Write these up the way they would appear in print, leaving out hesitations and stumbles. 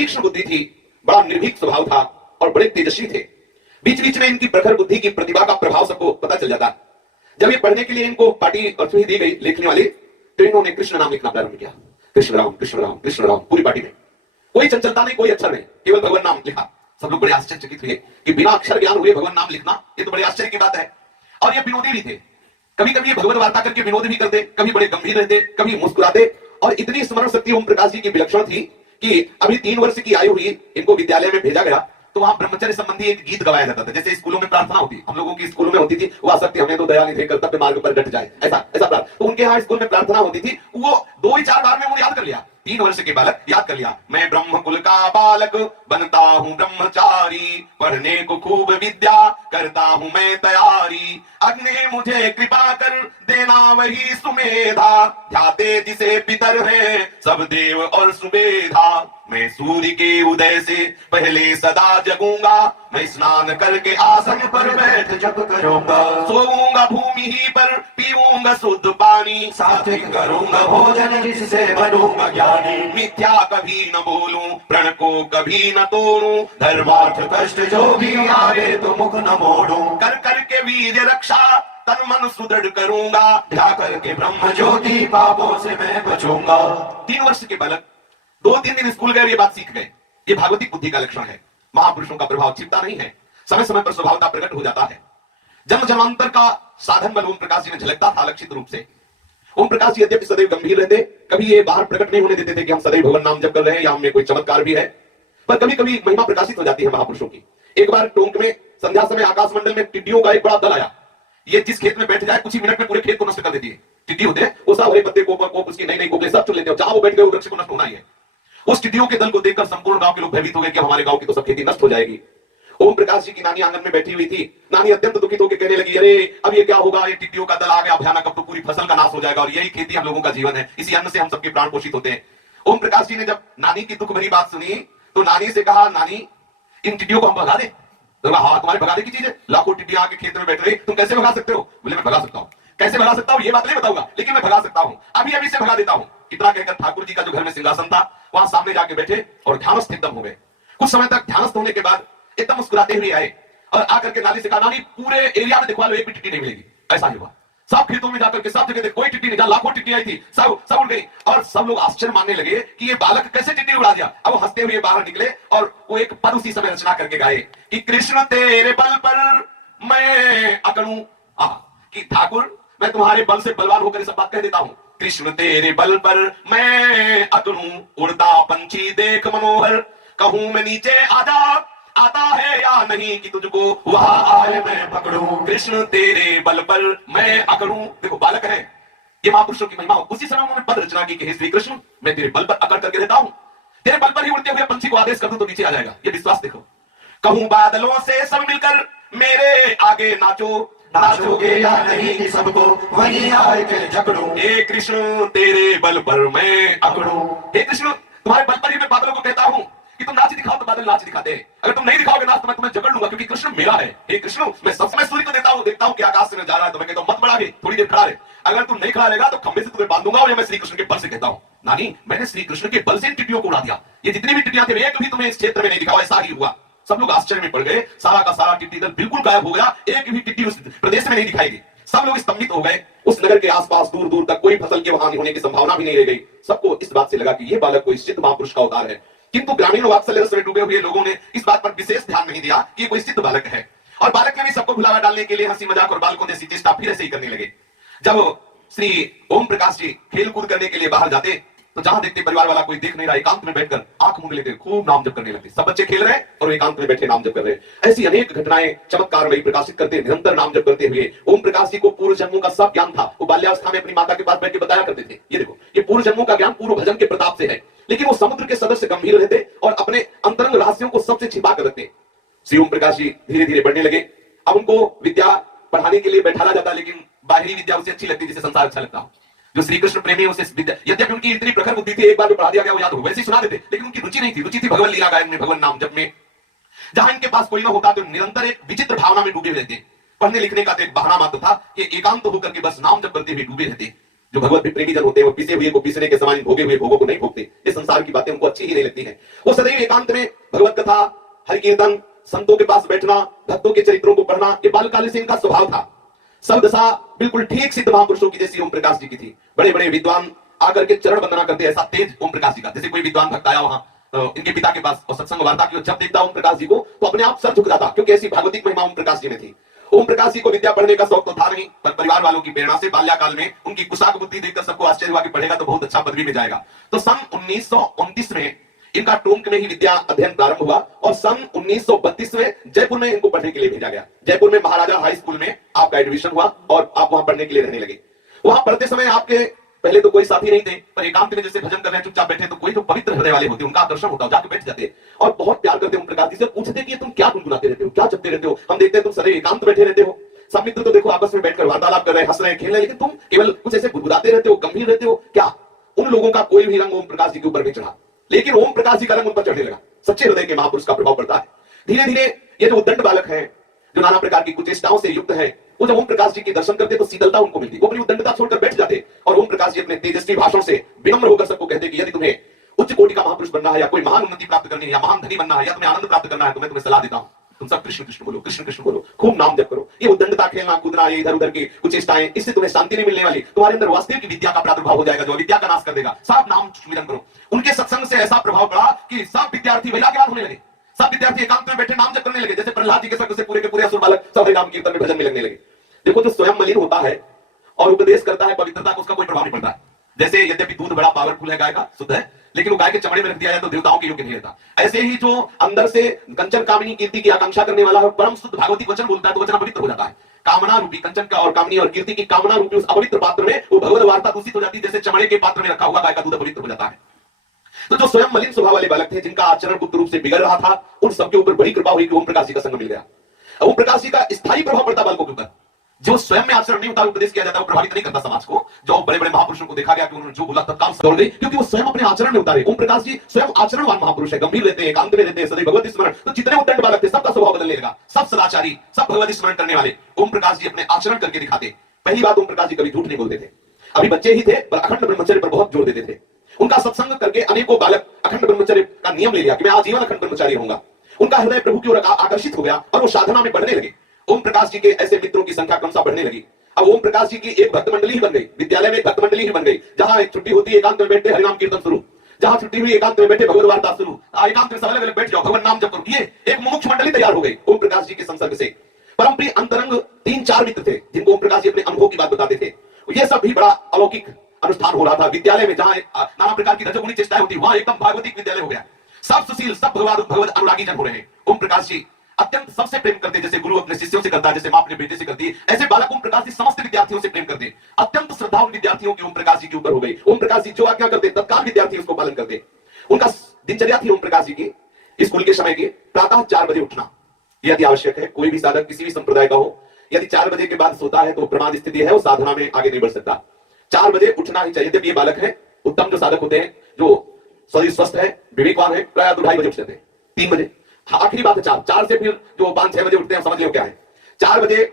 तीक्ष्ण बुद्धि थी, बड़ा निर्भीक स्वभाव था और बड़े तेजस्वी थे। बीच बीच में इनकी प्रखर बुद्धि की प्रतिभा का प्रभाव सबको पता चल जाता। जब ये पढ़ने के लिए इनको पार्टी और सुई दी गई लिखने वाली, तो इन्होंने कृष्ण नाम लिखना प्रारंभ किया। कृष्ण राम कृष्ण राम कृष्ण राम, पूरी पार्टी में कोई चंचलता नहीं, कोई अक्षर नहीं, केवल भगवान नाम लिखा। सब लोग बड़े आश्चर्यचकित हुए कि बिना अक्षर ज्ञान हुए भगवान नाम लिखना, ये तो बड़े आश्चर्य की बात है। और ये विनोदी भी थे, कभी कभी ये भगवत वार्ता करके विनोद भी करते, कभी बड़े गंभीर रहते, कभी मुस्कुराते। और इतनी स्मरण शक्ति ओम प्रकाश जी की विलक्षण थी कि अभी 3 वर्ष की आयु हुई, इनको विद्यालय में भेजा गया तो वहां ब्रह्मचर्य संबंधी एक गीत गवाया जाता था। जैसे स्कूलों में प्रार्थना होती, हम लोगों की स्कूलों में होती थी, वो आसक्ति हमें तो दया निधि कर्तव्य मार्ग पर डट जाए, ऐसा प्रार्थना। तो उनके यहाँ स्कूल में प्रार्थना होती थी, वो 2 ही 4 बार में उन्होंने याद कर लिया। 3 वर्ष के बालक याद कर लिया, मैं ब्रह्म कुल का बालक बनता हूँ ब्रह्मचारी, पढ़ने को खूब विद्या करता हूँ मैं तैयारी, अग्नि मुझे कृपा कर देना वही सुमेधा, ध्याते जिसे पितर है सब देव और सुमेधा, मैं सूर्य के उदय से पहले सदा जगूंगा, मैं स्नान करके आसन पर बैठ जप करूंगा, सोऊंगा भूमि ही पर पीऊंगा शुद्ध पानी, सात्विक करूंगा भोजन जिससे बनूंगा ज्ञानी, मिथ्या कभी न बोलूं प्रण को कभी न तोड़ूं, धर्मार्थ कष्ट जो भी आए तो मुख न मोड़ूं, कर करके वीर रक्षा तन मन सुदृढ़ करूंगा, जा करके ब्रह्म ज्योति पापों से मैं बचूंगा। 3 वर्ष के बालक 2-3 दिन स्कूल गए, ये बात सीख गए। ये भागवतिक बुद्धि का लक्षण है। महापुरुषों का प्रभाव छिपता नहीं है, समय समय पर स्वभावता प्रकट हो जाता है। जन्म जन्मांतर का साधन बल ओम प्रकाश जी में झलकता था लक्षित रूप से। ओम प्रकाश जी यद्यपि सदैव गंभीर रहते, कभी ये बाहर प्रकट नहीं होने देते थे कि हम सदैव भगवान नाम जप कर रहे हैं या हमें कोई चमत्कार भी है, पर कभी कभी महिमा प्रकाशित हो जाती है महापुरुषों की। एक बार टोंक में संध्या समय आकाश मंडल में टिड्डियों का एक बड़ा दल आया। ये जिस खेत में बैठ जाए कुछ ही मिनट में पूरे खेत को नष्ट कर देती है। टिड्डी होते हैं, वो सब हरे पत्ते को उसकी नई नई कोपले सब चुन लेते हैं, जहां वो बैठ गए वृक्ष को नष्ट होना ही है। उस टिड्डियों के दल को देखकर संपूर्ण गांव के लोग भयभीत हो गए कि हमारे गांव की तो सब खेती नष्ट हो जाएगी। ओम प्रकाश जी की नानी आंगन में बैठी हुई थी। नानी अत्यंत दुखित होकर कहने लगी, अरे अब ये क्या होगा, ये टिड्डियों का दल आ गया भयानक, अब तो पूरी फसल का नाश हो जाएगा, और यही खेती हम लोगों का जीवन है, इसी अन्न से हम सबके प्राण पोषित होते हैं। ओम प्रकाश जी ने जब नानी की दुख भरी बात सुनी तो नानी से कहा, नानी इन टिड्डियों को हम भगा दें? तो हाँ, तुम्हारे भगाने की चीज है, लाखों टिड्डियां आके खेत में बैठ रही, तुम कैसे भगा सकते हो? बोले मैं भगा सकता हूँ। कैसे भगा सकता हूँ ये बात नहीं बताऊंगा, लेकिन मैं भगा सकता हूँ, अभी अभी से भगा देता हूँ। इतना कहकर ठाकुर जी का जो घर में सिंहासन था वहां सामने जाके बैठे और ध्यानस्थ एकदम हो गए। कुछ समय तक ध्यानस्थ होने के बाद एकदम मुस्कुराते हुए आए और आकर के नानी से कहा, नानी पूरे एरिया में दिखवा लो, एक भी टिड्डी नहीं मिलेगी। ऐसा ही हुआ, सब खेतों में जाकर के सब जगह कोई टिड्डी नहीं, जहां लाखों टिड्डी आई थी सब उड़ गई। और सब लोग आश्चर्य मानने लगे कि ये बालक कैसे टिड्डी उड़ा दिया। अब वो हंसते हुए बाहर निकले और वो एक पद उसी समय रचना करके गाए कि कृष्ण तेरे बल पर मैं अकड़ूं, कि ठाकुर मैं तुम्हारे बल से बलवान होकर सब बात कह देता हूं। कृष्ण तेरे बल पर मैं अकड़ूं, उड़ता पंछी देख मनोहर, कहूं मैं नीचे आजा आता है या नहीं कि तुझको वहां आए मैं पकड़ूं, कृष्ण तेरे बल पर मैं अकड़ूं। देखो बालक है, ये महापुरुषों की महिमा। उसी समय उन्होंने पद रचना की कि हे श्री कृष्ण मैं तेरे बल पर अकड़ करके रहता हूं, तेरे बल पर ही उड़ते हुए पंछी को आदेश कर दूं तो नीचे आ जाएगा, ये विश्वास देखो। कहूं बादलों से सब मिलकर मेरे आगे नाचो, नाचोगे या नहीं कि सबको वही आए के जकड़ूं, हे कृष्ण तेरे बल पर मैं अकड़ूं। हे कृष्ण तुम्हारे बल पर ही मैं बादलों को कहता हूं कि तुम नाच दिखाओ तो बादल नाच दिखाते हैं, अगर तुम नहीं दिखाओगे नाच तो मैं तुम्हें जकड़ लूंगा, क्योंकि कृष्ण मेरा है। हे कृष्ण मैं सब समय सूर्य को देखता हूं कि आकाश में जा रहा है, तो मैं कहता हूं मत बढ़ा के थोड़ी देर खड़ा रहे, अगर तुम नहीं खड़ा रहेगा तो खंबे से तुम्हें बांधूंगा। और मैं श्री कृष्ण के बल से कहता हूं, नानी मैंने श्री कृष्ण के बल से इन टिड्डियों को उड़ा दिया, ये जितनी भी टिड्डियां थे एक भी तुम्हें इस क्षेत्र में नहीं दिखाओ। ऐसा ही हुआ, सब लोग आश्चर्य में पड़ गए, सारा का सारा टिड्डी दल बिल्कुल गायब हो गया, एक भी टिड्डी उस प्रदेश में नहीं दिखाई। सब लोग स्तंभित हो गए, उस नगर के आसपास दूर दूर तक कोई फसल के वहां होने की संभावना भी नहीं रह गई। सबको इस बात से लगा कि ये बालक कोई सिद्ध महापुरुष का अवतार है, किंतु ग्रामीण वात्सल्य रस में डूबे हुए लोगों ने इस बात पर विशेष ध्यान नहीं दिया कि कोई सिद्ध बालक है। और बालक ने भी सबको भुलावा डालने के लिए हंसी मजाक और बालकों ने चेष्टा फिर ऐसे ही करने लगे। जब श्री ओम प्रकाश जी खेल कूद करने के लिए बाहर जाते तो जहां देखते परिवार वाला कोई देख नहीं रहा, एकांत में बैठकर आंख मूंद लेते, खूब नाम जप करने लगते। सब बच्चे खेल रहे और एकांत में बैठे नाम जप कर रहे। ऐसी अनेक घटनाएं चमत्कार वही प्रकाशित करते, निरंतर नाम जप करते हुए ओम प्रकाश जी को पूर्व जन्मों का सब ज्ञान था। वो बाल्यावस्था में अपनी माता के पास बैठ के बताया करते थे, ये देखो ये पूर्व जन्मों का ज्ञान पूर्व भजन के प्रताप से है। लेकिन वो समुद्र के सदस्य गंभीर रहते और अपने अंतरंग रहस्यों को सबसे छिपा कर रखते। श्री ओम प्रकाश जी धीरे धीरे बढ़ने लगे। अब उनको विद्या पढ़ाने के लिए बैठाया जाता, लेकिन बाहरी विद्या उसे अच्छी लगती जिसे संसार अच्छा लगता हो। जो श्री कृष्ण प्रेमी उसे विद्या, यद्यपि उनकी इतनी प्रखर बुद्धि थी, एक बार जो पढ़ा दिया गया वो याद हो वैसे ही सुना देते, लेकिन उनकी रुचि नहीं थी। रुचि थी भगवान लीला गायन में, भगवान नाम जप में। जहां इनके पास कोई ना होता तो निरंतर एक विचित्र भावना में डूबे रहते। पढ़ने लिखने का तो एक बहाना मात्र था कि एकांत होकर के बस नाम जप करते हुए डूबे रहते। जो भगवत प्रेमी जन होते हैं वो पीसे हुए को पीसने के समान, भोगे हुए भोगों को नहीं भोगते। ये संसार की बातें उनको अच्छी ही नहीं लगती हैं। वो सदैव एकांत में भगवत कथा, हरि कीर्तन, संतों के पास बैठना, भक्तों के चरित्रों को पढ़ना, ये बालकाल से इनका स्वभाव था। सब दशा बिल्कुल ठीक सिद्ध महापुरुषों की जैसी ओम प्रकाश जी की थी। बड़े बड़े विद्वान आकर के चरण वंदना करते, ऐसा तेज ओम प्रकाश जी का। जैसे कोई विद्वान भक्त आया वहां इनके पिता के पास और सत्संग वार्ता की, जब देखता ओम प्रकाश जी को तो अपने आप सर झुक जाता, क्योंकि ऐसी भागवतिक महिमा ओम प्रकाश जी में थी। ओम प्रकाश जी को विद्या पढ़ने का शौक तो था नहीं, पर परिवार वालों की प्रेरणा से बाल्याकाल में उनकी कुशाग्र बुद्धि देखकर सबको आश्चर्य हुआ कि पढ़ेगा तो बहुत अच्छा पदवी में जाएगा। तो सन 1929 में इनका टोंक में ही विद्या अध्ययन प्रारंभ हुआ और सन 1932 में जयपुर में इनको पढ़ने के लिए भेजा गया। जयपुर में महाराजा हाई स्कूल में आपका एडमिशन हुआ और आप वहां पढ़ने के लिए रहने लगे। वहां पढ़ते समय आपके पहले तो कोई साथी नहीं थे, पर एकांत में जैसे भजन कर रहे हैं चुपचाप बैठे, तो कोई तो पवित्र हृदय वाले होते, उनका आकर्षण होता, जाके बैठ जाते और बहुत प्यार करते ओम प्रकाश जी से। पूछते कि तुम क्या गुनगुनाते रहते हो, क्या जपते रहते हो? हम देखते हैं तुम सदैव एकांत बैठे रहते हो। सब मित्र तो देखो आपस में बैठकर वार्तालाप कर रहे हैं, हंस रहे हैं, खेल रहे हैं, लेकिन तुम केवल कुछ ऐसे गुदगुदाते रहते हो, गंभीर रहते हो क्या? उन लोगों का कोई भी रंग ओम प्रकाश जी के ऊपर नहीं चढ़ा, लेकिन ओम प्रकाश जी का रंग उन पर चढ़ने लगा। सच्चे हृदय के महापुरुष का प्रभाव पड़ता है। धीरे धीरे ये जो उद्दंड बालक है, जो नाना प्रकार की कुचेष्टाओं से युक्त है, वो जब ओम प्रकाश जी के दर्शन करते तो शीतलता उनको मिलती, वो अपनी उद्दंडता छोड़कर बैठ जाते और ओम प्रकाश जी अपने तेजस्वी भाषण से विनम्र होकर सबको कहते कि यदि तुम्हें उच्च कोटि का महापुरुष बनना है, या कोई महान उन्नति प्राप्त करनी है, या महान धनी बनना है, या तुम्हें आनंद प्राप्त करना है, तो मैं तुम्हें सलाह देता हूं, तुम सब कृष्ण कृष्ण बोलो, कृष्ण कृष्ण बोलो, खूब नाम जप करो। ये उद्दंडता, खेलना कूदना, ये इधर उधर की कुचेष्टाएं, इससे तुम्हें शांति नहीं मिलने वाली। तुम्हारे अंदर वास्तविक विद्या का प्रादुर्भाव हो जाएगा, जो विद्या का नाश कर देगा। सब नाम सुमिरन करो। उनके सत्संग से ऐसा प्रभाव पड़ा कि सब विद्यार्थी वैराग्यवान होने लगे। सब विद्यार्थी एकांत में बैठे नाम जप करने लगे। जैसे प्रहलाद जी के संग से पूरे के पूरे असुर बालक सब हरि नाम कीर्तन में भजन में लगने लगे। देखो, जो स्वयं मलिन होता है और उपदेश करता है पवित्रता को, उसका कोई प्रभाव नहीं पड़ता है। जैसे यद्यपि दूध बड़ा पावरफुल है, गाय का शुद्ध है, लेकिन वो गाय के चमड़े में रख दिया जाए तो देवताओं के योग्य नहीं रहता। ऐसे ही जो अंदर से कंचन कामिनी कीर्ति की आकांक्षा करने वाला है, परम शुद्ध भागवती वचन बोलता है, तो वचन अपवित्र हो जाता है। कामना रूपी कंचन का और कामनी और कीर्ति की कामना रूपी उस अपवित्र पात्र में वो भगवत वार्ता दूषित हो जाती है, जैसे चमड़े के पात्र में रखा हुआ गाय का दूध अपवित्र हो जाता है। तो जो स्वयं मलिन स्वभाव वाले बालक थे, जिनका आचरण गुप्त रूप से बिगड़ रहा था, उन सबके ऊपर बड़ी कृपा हुई कि ओम प्रकाश जी का संग मिल गया। ओम प्रकाश जी का स्थायी प्रभाव पड़ता बालकों के ऊपर। जो स्वयं में आचरण नहीं होता, उपदेश किया जाता है, वो प्रभावित नहीं करता समाज को। जो बड़े बड़े महापुरुषों को देखा गया कि उन्होंने जो बोला तत्काल दौड़ गई, क्योंकि वो स्वयं अपने आचरण में उतारे। ओम प्रकाश जी स्वयं आचरणवान महापुरुष है, गंभीर रहते हैं, एकांत में रहते हैं, सदैव भगवत स्मरण। तो जितने उद्दंड बालक थे, सबका स्वभाव बदलने लगा। सब सदाचारी, सब भगवत स्मरण करने वाले ओम प्रकाश जी अपने आचरण करके दिखाते। पहली बात, ओम प्रकाश जी कभी झूठ नहीं बोलते थे। अभी बच्चे ही थे, पर अखंड ब्रह्मचर्य पर बहुत जोर देते थे। उनका सत्संग करके अनेकों बालक अखंड ब्रह्मचर्य का नियम ले लिया कि मैं आजीवन अखंड ब्रह्मचारी रहूंगा। उनका हृदय प्रभु की ओर आकर्षित हो गया और वो साधना में बढ़ने लगे। ओम प्रकाश जी के ऐसे मित्रों की संख्या क्रमशः बढ़ने लगी। अब ओम प्रकाश जी की एक भक्त मंडली ही बन गई, विद्यालय में एक भक्त मंडली ही बन गई। जहां एक छुट्टी होती है एकांत में बैठते हरिनाम कीर्तन शुरू, जहां छुट्टी हुई एकांत में बैठे भगवत वार्ता शुरू, एकांत में सब अलग अलग बैठ जाओ, भगवान नाम जप करो। ये एक मुमुक्ष मंडली तैयार हो गई ओम प्रकाश जी के संसर्ग से। परम प्रिय अंतरंग 3-4 मित्र थे, जिनको ओम प्रकाश जी अपने अनुभव की बात बताते थे। ये सब भी बड़ा अलौकिक अनुष्ठान हो रहा था विद्यालय में, जहां नाना प्रकार की रजोगुणी चेष्टाएं होती, वहां एकदम भागवतिक विद्यालय हो गया। सब सुशील, सब भगवत अनुरागी जन हो रहे हैं। ओम प्रकाश जी अत्यंत सबसे प्रेम करते, जैसे गुरु अपने शिष्यों से करता है, जैसे मां अपने बेटे से करती है, ऐसे बालक ओम प्रकाश जी समस्त विद्यार्थियों से प्रेम करते। अत्यंत श्रद्धा उन विद्यार्थियों की ओम प्रकाश जी के ऊपर हो गई। ओम प्रकाश जी जो आज्ञा करते तत्काल विद्यार्थी उसको पालन करते। उनका दिनचर्या थी ओम प्रकाश जी की स्कूल के समय की, प्रातः 4 बजे उठना यह अति आवश्यक है। कोई भी साधक किसी भी संप्रदाय का हो, यदि 4 बजे के बाद सोता है तो प्रमाद स्थिति है, वो साधना में आगे नहीं बढ़ सकता। 4 बजे उठना ही चाहिए। जब ये बालक है, उत्तम जो साधक होते हैं, जो शरीर स्वस्थ है, विवेकवान है, प्राय 2-2:30 बजे उठ जाते हैं, 3 बजे। हाँ, आखिरी बात है 4 से फिर जो 5-6 बजे उठते हैं, समझ लो क्या है 4 बजे।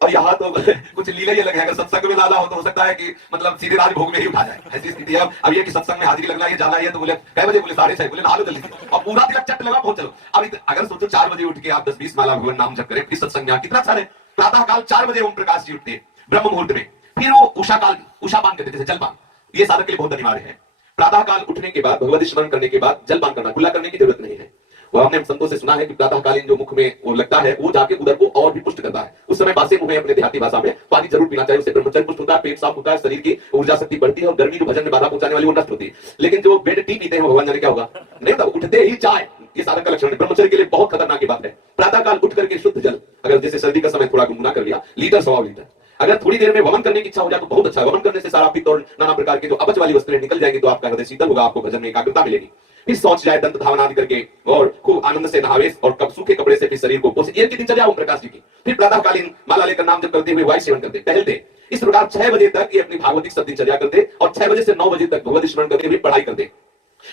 और यहाँ तो कुछ लीला ये लगा है, अगर सत्संग में ज्यादा हो तो हो सकता है कि मतलब सीधे राजभोग में ही उठा जाए, ऐसी स्थिति है। अब ये कि सत्संग में हाजिरी लगना, ये जाना है, तो बोले कै बजे, बोले 6:30, बोले नहा लो जल्दी और पूरा तिलक चट लगा पहुंच चलो। अब अगर सोचो 4 बजे उठ के आप 10-20 माला भगवान नाम जप करें, फिर सत्संग में कितना अच्छा है। प्रातः काल 4 बजे ओम प्रकाश जी उठते ब्रह्म मुहूर्त में। फिर वो उषापान करते थे, जलपान। ये साधक के लिए बहुत अनिवार्य है। प्रातः काल उठने के बाद भगवत स्मरण करने के बाद जलपान करना, खुला करने की जरूरत नहीं है। वो हमने संतों से सुना है कि प्रातःकालीन जो मुख में वो लगता है, वो जाके उधर को और भी पुष्ट करता है। उस समय बासे मुंह में अपने देहाती भाषा में पानी जरूर पीना चाहिए, उससे ब्रह्मचर्य पुष्ट होता है, पेट साफ होता है, शरीर की ऊर्जा शक्ति बढ़ती है और गर्मी जो भजन में बाधा पहुंचाने वाली वो नष्ट होती है। लेकिन जो बेड टी पीते हैं भगवान जाने क्या होगा, नहीं होता, उठते ही चाय, ये साधक का लक्षण है। ब्रह्मचर्य के लिए बहुत खतरनाक बात है। प्रातःकाल उठ करके शुद्ध जल, अगर जैसे सर्दी का समय थोड़ा गुनगुना कर लिया, लीटर 1.25 लीटर। अगर थोड़ी देर में वमन करने की इच्छा हो जाए तो बहुत अच्छा है। वमन करने से सारा पित्त और नाना प्रकार की जो अपच वाली वस्तुएं निकल जाएंगी, तो आपका हृदय शीतल होगा, आपको भजन में एकाग्रता मिलेगी। फिर शौच जाए, दंत धावना आदि करके और खूब आनंद से नहावे और कब सूखे कपड़े से फिर शरीर को पोषे। ये दिनचर्या ओम प्रकाश जी की। फिर प्रातःकालीन माला लेकर नाम जप करते हुए वायु सेवन करते, टहलते। इस प्रकार 6 बजे तक ये अपनी भागवतिक सब दिनचर्या करते और 6 बजे से 9 बजे तक भगवत स्मरण करते हुए पढ़ाई करते।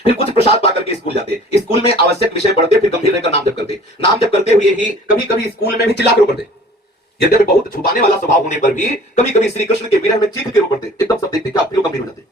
फिर कुछ प्रसाद पाकर के स्कूल जाते, स्कूल में आवश्यक विषय पढ़ते, फिर गंभीर रहकर नाम जप करते। नाम जप करते हुए ही कभी कभी स्कूल में भी चिल्लाकर पढ़ते। यद्यपि बहुत छुपाने वाला स्वभाव होने पर भी कभी कभी श्री कृष्ण के विरह में चीख के रो पड़ते, एकदम सब देखते क्या क्यों गंभीर हो जाते।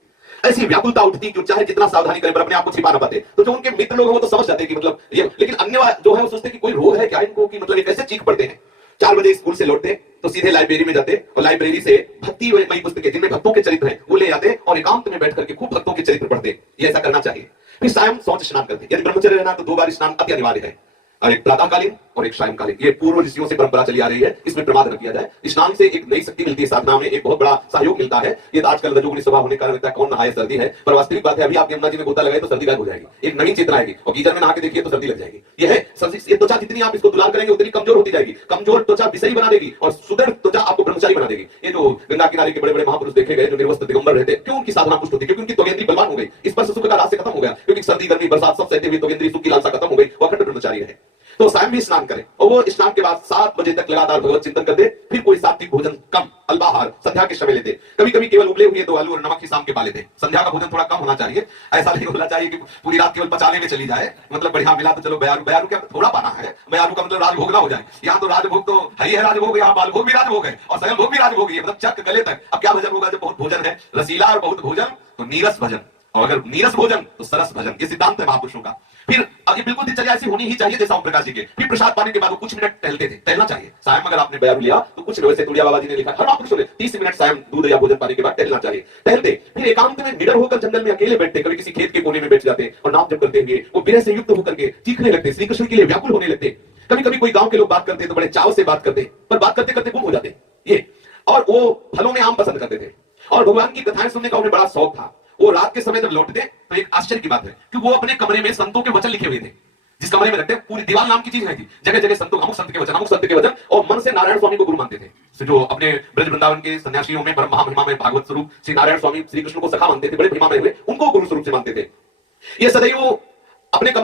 ऐसी व्याकुलता उठती कि चाहे जितना सावधानी करें पर अपने आप को छिपा ना पाते। तो जो उनके मित्र लोग हैं वो तो समझ जाते कि मतलब ये, लेकिन अन्य जो है वो सोचते कि कोई रोग है क्या इनको, कि मतलब ये कैसे चीख पड़ते हैं। 4 बजे स्कूल से लौटते तो सीधे लाइब्रेरी में जाते और लाइब्रेरी से भक्ति मई पुस्तकें जिनमें भक्तों के चरित्र हैं वो ले जाते और एकांत में बैठ करके खूब भक्तों के चरित्र पढ़ते। ये ऐसा करना चाहिए। फिर सायं शौच स्नान करते, यदि ब्रह्मचर्य रहना तो 2 बार स्नान अति अनिवार्य है, और एक प्रातःकालीन और एक सायंकालीन। ये पूर्व ऋषियों से परंपरा चली आ रही है, इसमें प्रमाद न किया जाए। स्नान से एक नई शक्ति मिलती है, साधना में एक बहुत बड़ा सहयोग मिलता है। ये तो आजकल रजोगुणी स्वभाव होने के कारण लगता है कौन नहाए, सर्दी है, पर वास्तविक बात है अभी आप यमुना जी में गोता लगाए तो सर्दी गायब हो जाएगी, एक नई चेतना आएगी। और गीजर में नहा के देखिए तो सर्दी लग जाएगी। यह है ये त्वचा जितनी आप इसको दुलार करेंगे उतनी कमजोर होती जाएगी, कमजोर त्वचा विषयी बना देगी और सुदृढ़ त्वचा आपको ब्रह्मचारी बना देगी। ये जो गंगा किनारे के बड़े बड़े महापुरुष देखे गए जो निर्वस्त्र दिगंबर रहते, क्यों उनकी साधना पुष्ट होती, क्योंकि उनकी त्वगेंद्री बलवान हो गई, स्पर्श सुख का रास्ते खत्म हो गया, क्योंकि सर्दी गर्मी बरसात सब सहते हुए त्वगेंद्री सुख की लालसा खत्म हो गई, वो अखंड ब्रह्मचारी रहे। तो सायं भी स्नान करें और वो स्नान के बाद 7 बजे तक लगातार भगवत चिंतन करते। फिर कोई सात्विक भोजन कम, अल्पाहार संध्या के समय लेते। कभी कभी केवल उबले हुए 2 आलू और नमक ही शाम के पा लेते। संध्या का भोजन थोड़ा कम होना चाहिए, ऐसा नहीं होना चाहिए कि पूरी रात केवल पचाने में चली जाए, मतलब बढ़िया मिला तो चलो बयारू, बयारू क्या थोड़ा पाना है, बयारू का मतलब राजभोग ना हो जाए। यहाँ तो राजभोग तो है ही है राजभोग, यहाँ बालभोग भी राजभोग है और सगल भोग भी राजभोग है, मतलब चक गले तक। अब क्या भजन होगा जब बहुत भोजन है, रसीला और बहुत भोजन तो नीरस भजन, और अगर नीरस भोजन तो सरस भजन। ये सिद्धांत है महापुरुषों का। फिर ये बिल्कुल दिनचर्या ऐसी होनी ही चाहिए जैसा ओम प्रकाश जी के। फिर प्रसाद पाने के बाद वो कुछ मिनट टहलते थे, टहलना चाहिए। सायं अगर आपने बयारू लिया तो कुछ वैसे तुड़िया बाबा जी ने लिखा हर महापुरुषों ने 30 मिनट सायं दूध या भोजन पाने के बाद टहलना चाहिए। टहलते फिर एकांत में निडर होकर जंगल में अकेले बैठते, कभी किसी खेत के कोने में बैठ जाते और नाम जप करते हुए वो विरह से युक्त होकर के चीखने लगते, श्री कृष्ण के लिए व्याकुल होने लगते। कभी कभी कोई गांव के लोग बात करते तो बड़े चाव से बात करते, पर बात करते करते गुम हो जाते ये। और वो फलों में आम पसंद करते थे और भगवान की कथाएं सुनने का उन्हें बड़ा शौक था। वो रात के समय जब लौटते तो एक आश्चर्य की बात है कि वो अपने कमरे में संतों के वचन लिखे हुए थे, जिस कमरे में रखते पूरी दीवार नाम की चीज नहीं थी, जगह जगह संतों, अमुक संत के वचन, अमुक संत के वचन, और मन से नारायण स्वामी को गुरु मानते थे। जो अपने ब्रज वृंदावन के सन्यासियों में महामहिमा में भागवत स्वरूप श्री नारायण स्वामी श्री कृष्ण को सखा मानते थे, बड़े महिमा में हुए, उनको गुरु स्वरूप से मानते थे। ये सदैव अपने